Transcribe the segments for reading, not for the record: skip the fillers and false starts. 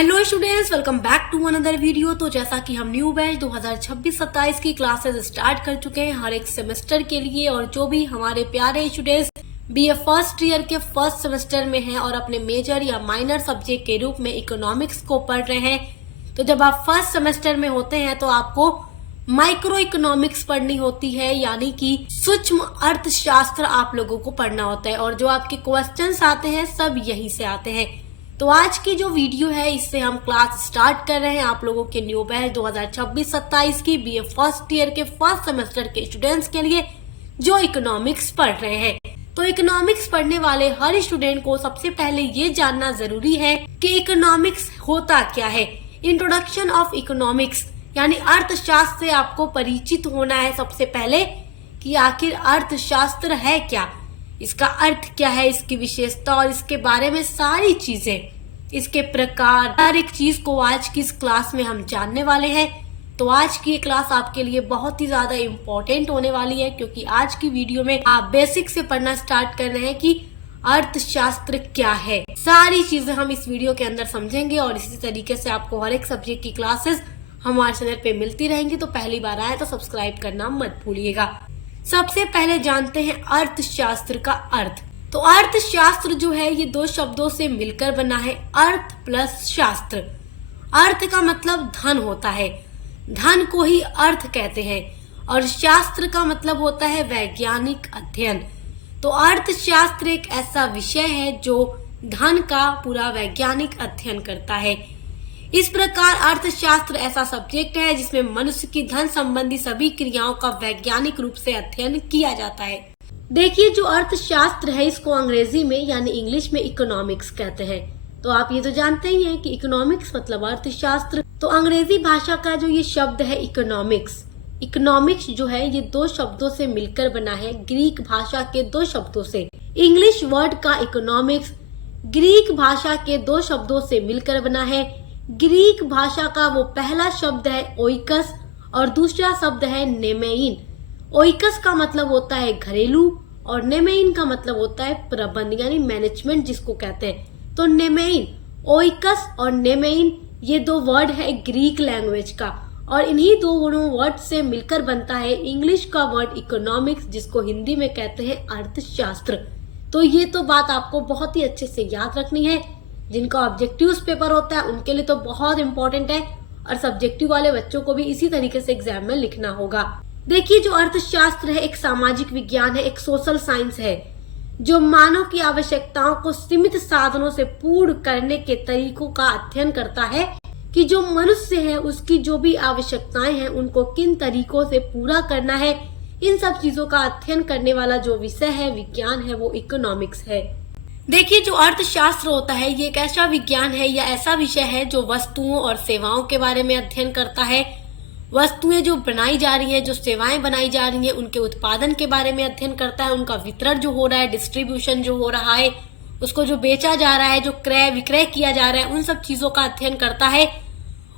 Hello students, welcome back to another video. तो जैसा कि हम न्यू बैच 2026-27 की क्लासेस स्टार्ट कर चुके हैं हर एक सेमेस्टर के लिए, और जो भी हमारे प्यारे स्टूडेंट्स बीए फर्स्ट ईयर के फर्स्ट सेमेस्टर में हैं और अपने मेजर या माइनर सब्जेक्ट के रूप में इकोनॉमिक्स को पढ़ रहे हैं, तो जब आप फर्स्ट सेमेस्टर में होते हैं तो आपको माइक्रो इकोनॉमिक्स पढ़नी होती है, यानी कि सूक्ष्म अर्थशास्त्र आप लोगों को पढ़ना होता है, और जो आपके क्वेश्चंस आते हैं सब यहीं से आते हैं। तो आज की जो वीडियो है इससे हम क्लास स्टार्ट कर रहे हैं आप लोगों के न्यू बैच 2026-27 की बीए फर्स्ट ईयर के फर्स्ट सेमेस्टर के स्टूडेंट्स के लिए जो इकोनॉमिक्स पढ़ रहे हैं। तो इकोनॉमिक्स पढ़ने वाले हर स्टूडेंट को सबसे पहले ये जानना जरूरी है कि इकोनॉमिक्स होता क्या है। इंट्रोडक्शन ऑफ इकोनॉमिक्स यानी अर्थशास्त्र से आपको परिचित होना है सबसे पहले कि आखिर अर्थशास्त्र है क्या, इसका अर्थ क्या है, इसकी विशेषता और इसके बारे में सारी चीजें, इसके प्रकार, हर एक चीज को आज की इस क्लास में हम जानने वाले हैं। तो आज की ये क्लास आपके लिए बहुत ही ज्यादा इम्पोर्टेंट होने वाली है, क्योंकि आज की वीडियो में आप बेसिक से पढ़ना स्टार्ट कर रहे हैं कि अर्थशास्त्र क्या है। सारी चीजें हम इस वीडियो के अंदर समझेंगे, और इसी तरीके से आपको हर एक सब्जेक्ट की क्लासेस हमारे चैनल पे मिलती रहेंगी। तो पहली बार आए तो सब्सक्राइब करना मत भूलिएगा। सबसे पहले जानते हैं अर्थशास्त्र का अर्थ। तो अर्थशास्त्र जो है ये दो शब्दों से मिलकर बना है, अर्थ प्लस शास्त्र। अर्थ का मतलब धन होता है, धन को ही अर्थ कहते हैं, और शास्त्र का मतलब होता है वैज्ञानिक अध्ययन। तो अर्थशास्त्र एक ऐसा विषय है जो धन का पूरा वैज्ञानिक अध्ययन करता है। इस प्रकार अर्थशास्त्र ऐसा सब्जेक्ट है जिसमें मनुष्य की धन संबंधी सभी क्रियाओं का वैज्ञानिक रूप से अध्ययन किया जाता है। देखिए, जो अर्थशास्त्र है इसको अंग्रेजी में यानी इंग्लिश में इकोनॉमिक्स कहते हैं। तो आप ये तो जानते ही हैं कि इकोनॉमिक्स मतलब अर्थशास्त्र। तो अंग्रेजी भाषा का जो ये शब्द है इकोनॉमिक्स, इकोनॉमिक्स जो है ये दो शब्दों से मिलकर बना है, ग्रीक भाषा के दो शब्दों से। इंग्लिश वर्ड का इकोनॉमिक्स ग्रीक भाषा के दो शब्दों से मिलकर बना है। ग्रीक भाषा का वो पहला शब्द है ओइकस और दूसरा शब्द है नेमेइन। ओइकस का मतलब होता है घरेलू और नेमेइन का मतलब होता है प्रबंध यानी मैनेजमेंट जिसको कहते हैं। तो नेमेइन, ओइकस और नेमेइन ये दो वर्ड है ग्रीक लैंग्वेज का, और इन्हीं दोनों वर्ड से मिलकर बनता है इंग्लिश का वर्ड इकोनॉमिक्स, जिसको हिंदी में कहते हैं अर्थशास्त्र। तो ये तो बात आपको बहुत ही अच्छे से याद रखनी है। जिनका ऑब्जेक्टिव्स पेपर होता है उनके लिए तो बहुत इंपॉर्टेंट है, और सब्जेक्टिव वाले बच्चों को भी इसी तरीके से एग्जाम में लिखना होगा। देखिए, जो अर्थशास्त्र है एक सामाजिक विज्ञान है, एक सोशल साइंस है जो मानव की आवश्यकताओं को सीमित साधनों से पूर्ण करने के तरीकों का अध्ययन करता है कि जो मनुष्य है उसकी जो भी आवश्यकताएं हैं उनको किन तरीकों से पूरा करना है। इन सब चीजों का अध्ययन करने वाला जो विषय है, विज्ञान है, वो इकोनॉमिक्स है। देखिए, जो अर्थशास्त्र होता है ये एक ऐसा विज्ञान है या ऐसा विषय है जो वस्तुओं और सेवाओं के बारे में अध्ययन करता है। वस्तुएं जो बनाई जा रही हैं, जो सेवाएं बनाई जा रही हैं, उनके उत्पादन के बारे में अध्ययन करता है। उनका वितरण जो हो रहा है, डिस्ट्रीब्यूशन जो हो रहा है, उसको जो बेचा जा रहा है, जो क्रय विक्रय किया जा रहा है, उन सब चीजों का अध्ययन करता है।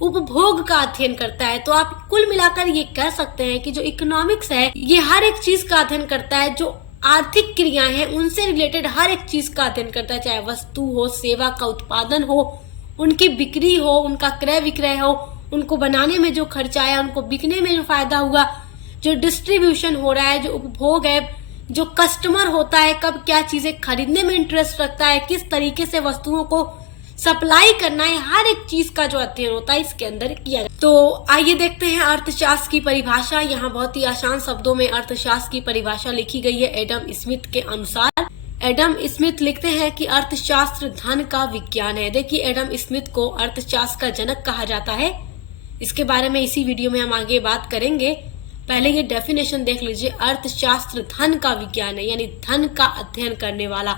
उपभोग का अध्ययन करता है। तो आप कुल मिलाकर ये कह सकते हैं कि जो इकोनॉमिक्स है ये हर एक चीज का अध्ययन करता है, जो आर्थिक क्रियाएं हैं उनसे रिलेटेड हर एक चीज का अध्ययन करता है, चाहे वस्तु हो, सेवा का उत्पादन हो, उनकी बिक्री हो, उनका क्रय विक्रय हो, उनको बनाने में जो खर्चा आया, उनको बिकने में जो फायदा हुआ, जो डिस्ट्रीब्यूशन हो रहा है, जो उपभोग है, जो कस्टमर होता है कब क्या चीजें खरीदने में इंटरेस्ट रखता है, किस तरीके से वस्तुओं को सप्लाई करना है, हर एक चीज का जो अध्ययन होता है इसके अंदर किया जाता है। तो आइए देखते हैं अर्थशास्त्र की परिभाषा। यहाँ बहुत ही आसान शब्दों में अर्थशास्त्र की परिभाषा लिखी गई है एडम स्मिथ के अनुसार। एडम स्मिथ लिखते हैं कि अर्थशास्त्र धन का विज्ञान है। देखिए, एडम स्मिथ को अर्थशास्त्र का जनक कहा जाता है। इसके बारे में इसी वीडियो में हम आगे बात करेंगे। पहले ये डेफिनेशन देख लीजिए, अर्थशास्त्र धन का विज्ञान है, यानी धन का अध्ययन करने वाला।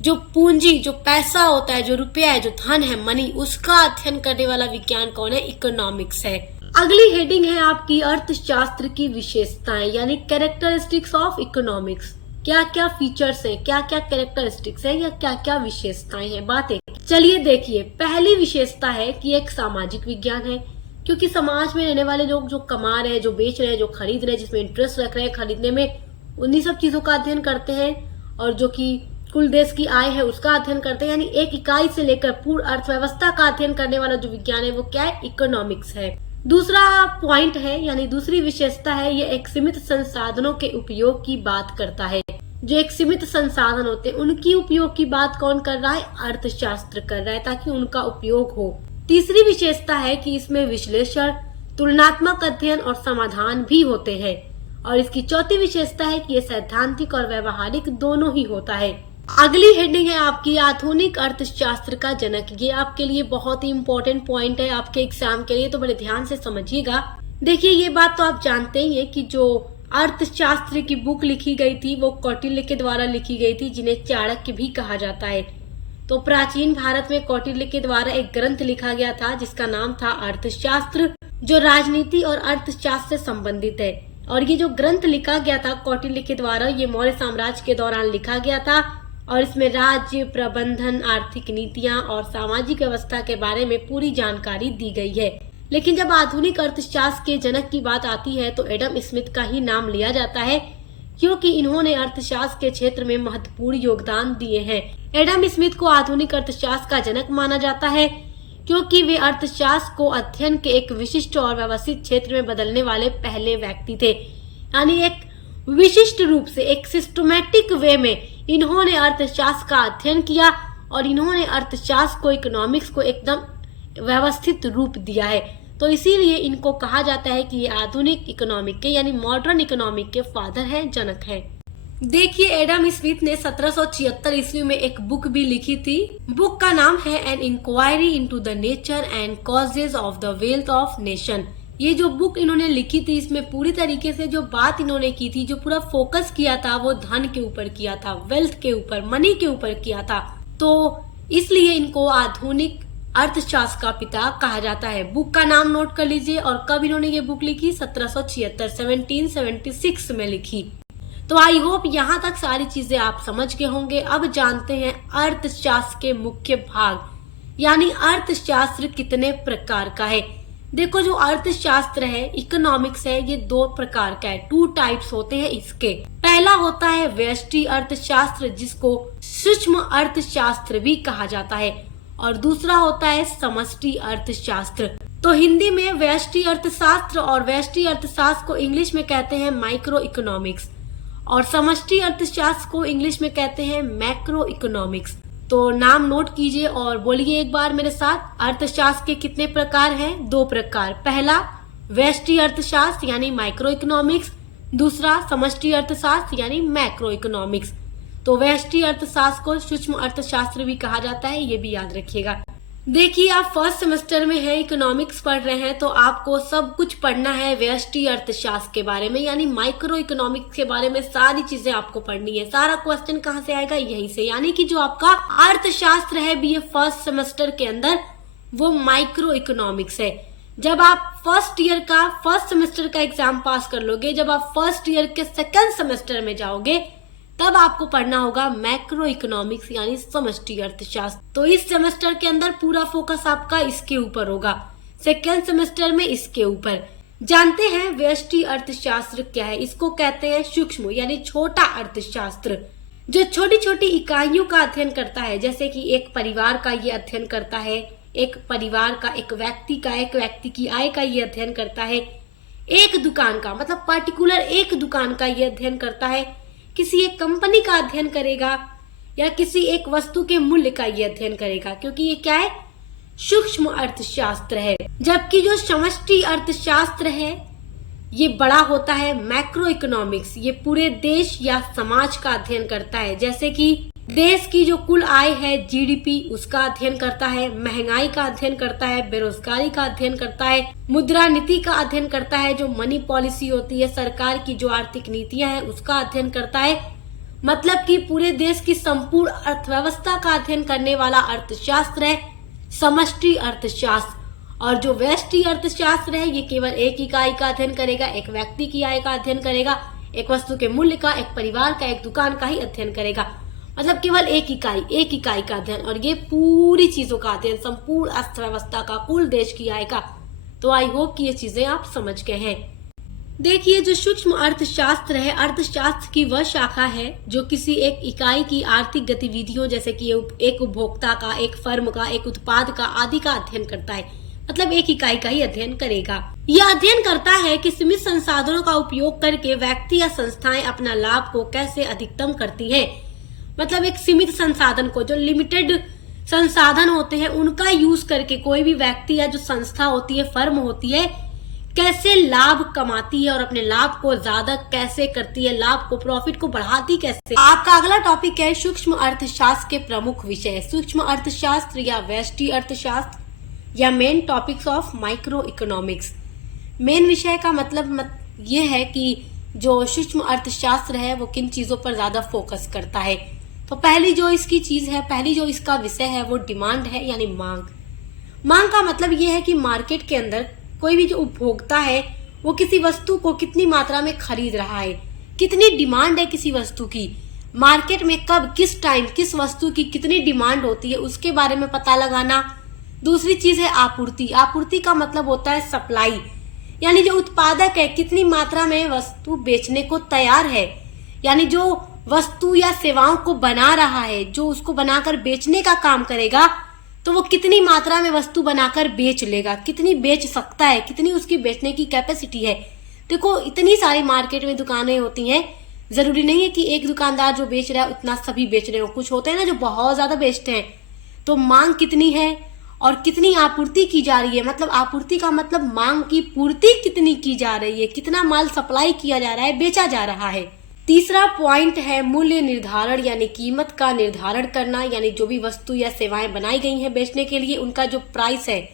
जो पूंजी, जो पैसा होता है, जो रुपया है, जो धन है, मनी, उसका अध्ययन करने वाला विज्ञान कौन है? इकोनॉमिक्स है। अगली हेडिंग है आपकी अर्थशास्त्र की विशेषताएं यानी कैरेक्टरिस्टिक्स ऑफ इकोनॉमिक्स। क्या क्या फीचर्स हैं, क्या क्या कैरेक्टरिस्टिक्स हैं या क्या क्या विशेषताएं हैं, बातें। चलिए देखिए, पहली विशेषता है कि एक सामाजिक विज्ञान है, क्योंकि समाज में रहने वाले लोग जो कमा रहे हैं, जो बेच रहे हैं, जो खरीद रहे हैं, जिसमें इंटरेस्ट रख रहे हैं खरीदने में, उन्हीं सब चीजों का अध्ययन करते हैं। और जो कि कुल देश की आय है उसका अध्ययन करते हैं, यानी एक इकाई से लेकर पूर्ण अर्थव्यवस्था का अध्ययन करने वाला जो विज्ञान है वो क्या है, इकोनॉमिक्स है। दूसरा पॉइंट है यानी दूसरी विशेषता है, ये एक सीमित संसाधनों के उपयोग की बात करता है। जो एक सीमित संसाधन होते हैं उनकी उपयोग की बात कौन कर रहा है, अर्थशास्त्र कर रहा है, ताकि उनका उपयोग हो। तीसरी विशेषता है कि इसमें विश्लेषण, तुलनात्मक अध्ययन और समाधान भी होते हैं। और इसकी चौथी विशेषता है कि ये सैद्धांतिक और व्यवहारिक दोनों ही होता है। अगली हेडिंग है आपकी आधुनिक अर्थशास्त्र का जनक। ये आपके लिए बहुत ही इम्पोर्टेंट पॉइंट है आपके एग्जाम के लिए, तो बड़े ध्यान से समझिएगा। देखिए ये बात तो आप जानते ही हैं कि जो अर्थशास्त्र की बुक लिखी गई थी वो कौटिल्य के द्वारा लिखी गई थी, जिन्हें चाणक्य भी कहा जाता है। तो प्राचीन भारत में कौटिल्य के द्वारा एक ग्रंथ लिखा गया था जिसका नाम था अर्थशास्त्र, जो राजनीति और अर्थशास्त्र से संबंधित है। और ये जो ग्रंथ लिखा गया था कौटिल्य के द्वारा, ये मौर्य साम्राज्य के दौरान लिखा गया था और इसमें राज्य प्रबंधन, आर्थिक नीतियां और सामाजिक व्यवस्था के बारे में पूरी जानकारी दी गई है। लेकिन जब आधुनिक अर्थशास्त्र के जनक की बात आती है तो एडम स्मिथ का ही नाम लिया जाता है, क्योंकि इन्होंने अर्थशास्त्र के क्षेत्र में महत्वपूर्ण योगदान दिए हैं। एडम स्मिथ को आधुनिक अर्थशास्त्र का जनक माना जाता है क्योंकि वे अर्थशास्त्र को अध्ययन के एक विशिष्ट और व्यवस्थित क्षेत्र में बदलने वाले पहले व्यक्ति थे। यानी एक विशिष्ट रूप से, एक सिस्टमैटिक वे में इन्होंने अर्थशास्त्र का अध्ययन किया और इन्होंने अर्थशास्त्र को, इकोनॉमिक्स को एकदम व्यवस्थित रूप दिया है। तो इसीलिए इनको कहा जाता है कि ये आधुनिक इकोनॉमिक के यानी मॉडर्न इकोनॉमिक के फादर हैं, जनक हैं। देखिए एडम स्मिथ ने 1776 ईस्वी में एक बुक भी लिखी थी। बुक का नाम है an inquiry into the nature and causes of the wealth of nation. ये जो बुक इन्होंने लिखी थी इसमें पूरी तरीके से जो बात इन्होंने की थी, जो पूरा फोकस किया था वो धन के ऊपर किया था, वेल्थ के ऊपर, मनी के ऊपर किया था। तो इसलिए इनको आधुनिक अर्थशास्त्र का पिता कहा जाता है। बुक का नाम नोट कर लीजिए और कब इन्होंने ये बुक लिखी, 1776 में लिखी। तो आई होप यहाँ तक सारी चीजें आप समझ गए होंगे। अब जानते हैं अर्थशास्त्र के मुख्य भाग, यानी अर्थशास्त्र कितने प्रकार का है। देखो जो अर्थशास्त्र है, इकोनॉमिक्स है, ये दो प्रकार का है, 2 टाइप्स होते हैं इसके। पहला होता है व्यष्टि अर्थशास्त्र, जिसको सूक्ष्म अर्थशास्त्र भी कहा जाता है, और दूसरा होता है समष्टि अर्थशास्त्र। तो हिंदी में व्यष्टि अर्थशास्त्र और व्यष्टि अर्थशास्त्र को इंग्लिश में कहते हैं माइक्रो इकोनॉमिक्स, और समष्टि अर्थशास्त्र को इंग्लिश में कहते हैं मैक्रो इकोनॉमिक्स। तो नाम नोट कीजिए और बोलिए एक बार मेरे साथ, अर्थशास्त्र के कितने प्रकार हैं, 2 प्रकार। पहला व्यष्टि अर्थशास्त्र यानी माइक्रो इकोनॉमिक्स, दूसरा समष्टि अर्थशास्त्र यानी मैक्रो इकोनॉमिक्स। तो व्यष्टि अर्थशास्त्र को सूक्ष्म अर्थशास्त्र भी कहा जाता है, ये भी याद रखिएगा। देखिए आप फर्स्ट सेमेस्टर में है, इकोनॉमिक्स पढ़ रहे हैं, तो आपको सब कुछ पढ़ना है व्यष्टि अर्थशास्त्र के बारे में, यानी माइक्रो इकोनॉमिक्स के बारे में सारी चीजें आपको पढ़नी है। सारा क्वेश्चन कहाँ से आएगा, यही से, यानी कि जो आपका अर्थशास्त्र है बीए फर्स्ट सेमेस्टर के अंदर, वो माइक्रो इकोनॉमिक्स है। जब आप फर्स्ट ईयर का फर्स्ट सेमेस्टर का एग्जाम पास कर लोगे, जब आप फर्स्ट ईयर के सेकेंड सेमेस्टर में जाओगे, तब आपको पढ़ना होगा मैक्रो इकोनॉमिक्स यानी समष्टि अर्थशास्त्र। तो इस सेमेस्टर के अंदर पूरा फोकस आपका इसके ऊपर होगा, सेकेंड सेमेस्टर में इसके ऊपर। जानते हैं व्यष्टि अर्थशास्त्र क्या है, इसको कहते हैं सूक्ष्म यानी छोटा अर्थशास्त्र, जो छोटी छोटी इकाइयों का अध्ययन करता है। जैसे कि एक परिवार का ये अध्ययन करता है, एक परिवार का, एक व्यक्ति की आय का ये अध्ययन करता है, एक दुकान का मतलब पर्टिकुलर एक दुकान का ये अध्ययन करता है, किसी एक कंपनी का अध्ययन करेगा, या किसी एक वस्तु के मूल्य का ये अध्ययन करेगा, क्योंकि ये क्या है, सूक्ष्म अर्थशास्त्र है। जबकि जो समष्टि अर्थशास्त्र है ये बड़ा होता है, मैक्रो इकोनॉमिक्स, ये पूरे देश या समाज का अध्ययन करता है। जैसे कि देश की जो कुल आय है, जीडीपी, उसका अध्ययन करता है, महंगाई का अध्ययन करता है, बेरोजगारी का अध्ययन करता है, मुद्रा नीति का अध्ययन करता है, जो मनी पॉलिसी होती है, सरकार की जो आर्थिक नीतियां हैं उसका अध्ययन करता है। मतलब कि पूरे देश की संपूर्ण अर्थव्यवस्था का अध्ययन करने वाला अर्थशास्त्र है समष्टि अर्थशास्त्र। और जो व्यष्टि अर्थशास्त्र है ये केवल एक इकाई का अध्ययन करेगा, एक व्यक्ति की आय का अध्ययन करेगा, एक वस्तु के मूल्य का, एक परिवार का, एक दुकान का ही अध्ययन करेगा। मतलब केवल एक इकाई का अध्ययन, और ये पूरी चीजों का अध्ययन, संपूर्ण अर्थव्यवस्था का, कुल देश की आय का। तो आई होप कि ये चीजें आप समझ गए हैं। देखिए, जो सूक्ष्म अर्थशास्त्र है, अर्थशास्त्र की वह शाखा है जो किसी एक इकाई की आर्थिक गतिविधियों जैसे कि एक उपभोक्ता का, एक फर्म का, एक उत्पाद का आदि का अध्ययन करता है। मतलब एक इकाई का ही अध्ययन करेगा। यह अध्ययन करता है कि सीमित संसाधनों का उपयोग करके व्यक्ति या संस्थाएं अपना लाभ को कैसे अधिकतम करती हैं। मतलब एक सीमित संसाधन को, जो लिमिटेड संसाधन होते हैं, उनका यूज करके कोई भी व्यक्ति या जो संस्था होती है, फर्म होती है, कैसे लाभ कमाती है और अपने लाभ को ज्यादा कैसे करती है, लाभ को, प्रॉफिट को बढ़ाती कैसे। आपका अगला टॉपिक है सूक्ष्म अर्थशास्त्र के प्रमुख विषय। सूक्ष्म अर्थशास्त्र या व्यष्टि अर्थशास्त्र या main topics of micro economics. Main विषय का मतलब ये है कि जो सूक्ष्म अर्थशास्त्र है वो किन चीजों पर ज्यादा फोकस करता है। तो पहली जो इसकी चीज है, पहली जो इसका विषय है वो डिमांड है, यानी मांग। मांग का मतलब ये है कि मार्केट के अंदर कोई भी जो उपभोक्ता है वो किसी वस्तु को कितनी मात्रा में खरीद रहा है, कितनी डिमांड है किसी वस्तु की, मार्केट में कब, किस टाइम, किस वस्तु की कितनी डिमांड होती है, उसके बारे में पता लगाना। दूसरी चीज है आपूर्ति। आपूर्ति का मतलब होता है सप्लाई, यानी जो उत्पादक है कितनी मात्रा में वस्तु बेचने को तैयार है, यानी जो वस्तु या सेवाओं को बना रहा है, जो उसको बनाकर बेचने का काम करेगा, तो वो कितनी मात्रा में वस्तु बनाकर बेच लेगा, कितनी बेच सकता है, कितनी उसकी बेचने की कैपेसिटी है। देखो, इतनी सारी मार्केट में दुकानें होती हैं, जरूरी नहीं है कि एक दुकानदार जो बेच रहा है उतना सभी बेच रहे हो। कुछ होते हैं ना जो बहुत ज्यादा बेचते हैं। तो मांग कितनी है और कितनी आपूर्ति की जा रही है। मतलब आपूर्ति का मतलब मांग की पूर्ति कितनी की जा रही है, कितना माल सप्लाई किया जा रहा है, बेचा जा रहा है। तीसरा पॉइंट है मूल्य निर्धारण, यानी कीमत का निर्धारण करना, यानी जो भी वस्तु या सेवाएं बनाई गई हैं बेचने के लिए, उनका जो प्राइस है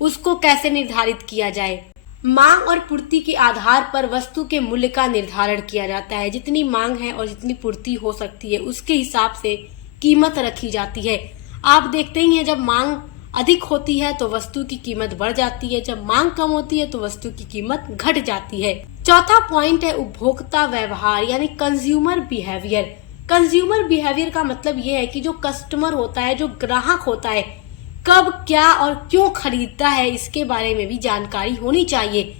उसको कैसे निर्धारित किया जाए। मांग और पूर्ति के आधार पर वस्तु के मूल्य का निर्धारण किया जाता है। जितनी मांग है और जितनी पूर्ति हो सकती है उसके हिसाब से कीमत रखी जाती है। आप देखते ही हैं, जब मांग अधिक होती है तो वस्तु की कीमत बढ़ जाती है, जब मांग कम होती है तो वस्तु की कीमत घट जाती है। चौथा पॉइंट है उपभोक्ता व्यवहार, यानी कंज्यूमर बिहेवियर। कंज्यूमर बिहेवियर का मतलब ये है कि जो कस्टमर होता है, जो ग्राहक होता है, कब, क्या और क्यों खरीदता है, इसके बारे में भी जानकारी होनी चाहिए।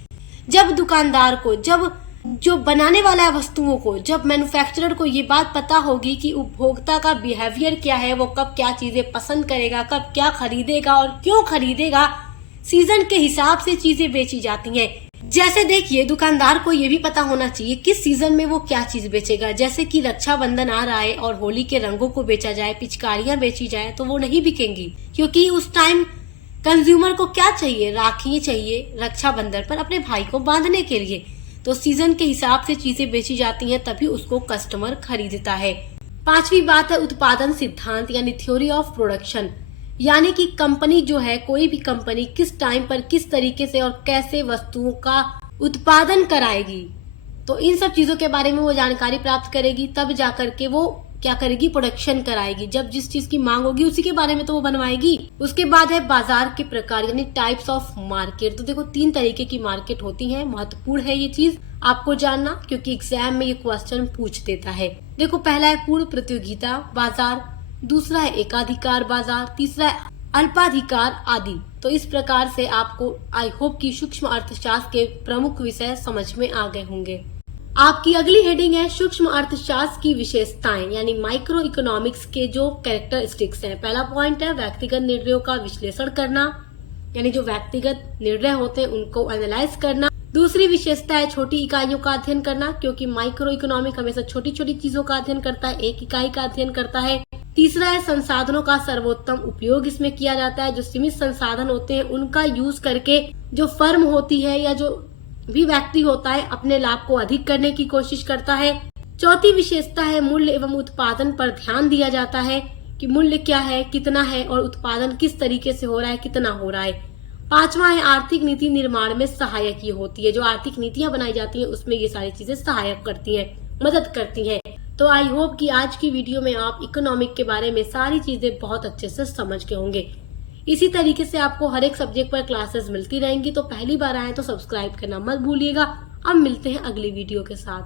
जब दुकानदार को, जब जो बनाने वाला है वस्तुओं को, जब मैन्युफैक्चरर को ये बात पता होगी कि उपभोक्ता का बिहेवियर क्या है, वो कब क्या चीजें पसंद करेगा, कब क्या खरीदेगा और क्यों खरीदेगा, सीजन के हिसाब से चीजें बेची जाती हैं। जैसे देखिए, दुकानदार को ये भी पता होना चाहिए किस सीजन में वो क्या चीज बेचेगा। जैसे कि रक्षाबंधन आ रहा है और होली के रंगों को बेचा जाए, पिचकारियां बेची जाए, तो वो नहीं बिकेंगी, क्योंकि उस टाइम कंज्यूमर को क्या चाहिए, राखी चाहिए रक्षाबंधन पर अपने भाई को बांधने के लिए। तो सीजन के हिसाब से चीजें बेची जाती हैं, तभी उसको कस्टमर खरीदता है। पांचवी बात है उत्पादन सिद्धांत, यानी थ्योरी ऑफ प्रोडक्शन, यानी कि कंपनी जो है, कोई भी कंपनी किस टाइम पर किस तरीके से और कैसे वस्तुओं का उत्पादन कराएगी। तो इन सब चीजों के बारे में वो जानकारी प्राप्त करेगी, तब जाकर के वो क्या करेगी, प्रोडक्शन कराएगी। जब जिस चीज की मांग होगी उसी के बारे में तो वो बनवाएगी। उसके बाद है बाजार के प्रकार, यानी टाइप्स ऑफ मार्केट। तो देखो, 3 तरीके की मार्केट होती है। महत्वपूर्ण है ये चीज आपको जानना, क्योंकि एग्जाम में ये क्वेश्चन पूछ देता है। देखो, पहला है पूर्ण प्रतियोगिता बाजार, दूसरा है एकाधिकार बाजार, तीसरा है अल्पाधिकार आदि। तो इस प्रकार से आपको आई होप कि सूक्ष्म अर्थशास्त्र के प्रमुख विषय समझ में आ गए होंगे। आपकी अगली हेडिंग है सूक्ष्म अर्थशास्त्र की विशेषताएं, यानी माइक्रो इकोनॉमिक्स के जो कैरेक्टरिस्टिक्स हैं। पहला पॉइंट है व्यक्तिगत निर्णयों का विश्लेषण करना, यानी जो व्यक्तिगत निर्णय होते हैं उनको एनालाइज करना। दूसरी विशेषता है छोटी इकाइयों का अध्ययन करना, क्योंकि माइक्रो इकोनॉमिक हमेशा छोटी छोटी चीजों का अध्ययन करता है, एक इकाई का अध्ययन करता है। तीसरा है संसाधनों का सर्वोत्तम उपयोग इसमें किया जाता है। जो सीमित संसाधन होते हैं उनका यूज करके जो फर्म होती है या जो भी व्यक्ति होता है अपने लाभ को अधिक करने की कोशिश करता है। चौथी विशेषता है मूल्य एवं उत्पादन पर ध्यान दिया जाता है कि मूल्य क्या है, कितना है और उत्पादन किस तरीके से हो रहा है, कितना हो रहा है। पांचवा है आर्थिक नीति निर्माण में सहायक ये होती है। जो आर्थिक नीतियां बनाई जाती हैं उसमें ये सारी चीजें सहायक करती हैं, मदद करती हैं। तो आई होप कि आज की वीडियो में आप इकोनॉमिक के बारे में सारी चीजें बहुत अच्छे से समझ गए होंगे। इसी तरीके से आपको हर एक सब्जेक्ट पर क्लासेस मिलती रहेंगी। तो पहली बार आए तो सब्सक्राइब करना मत भूलिएगा। अब मिलते हैं अगली वीडियो के साथ।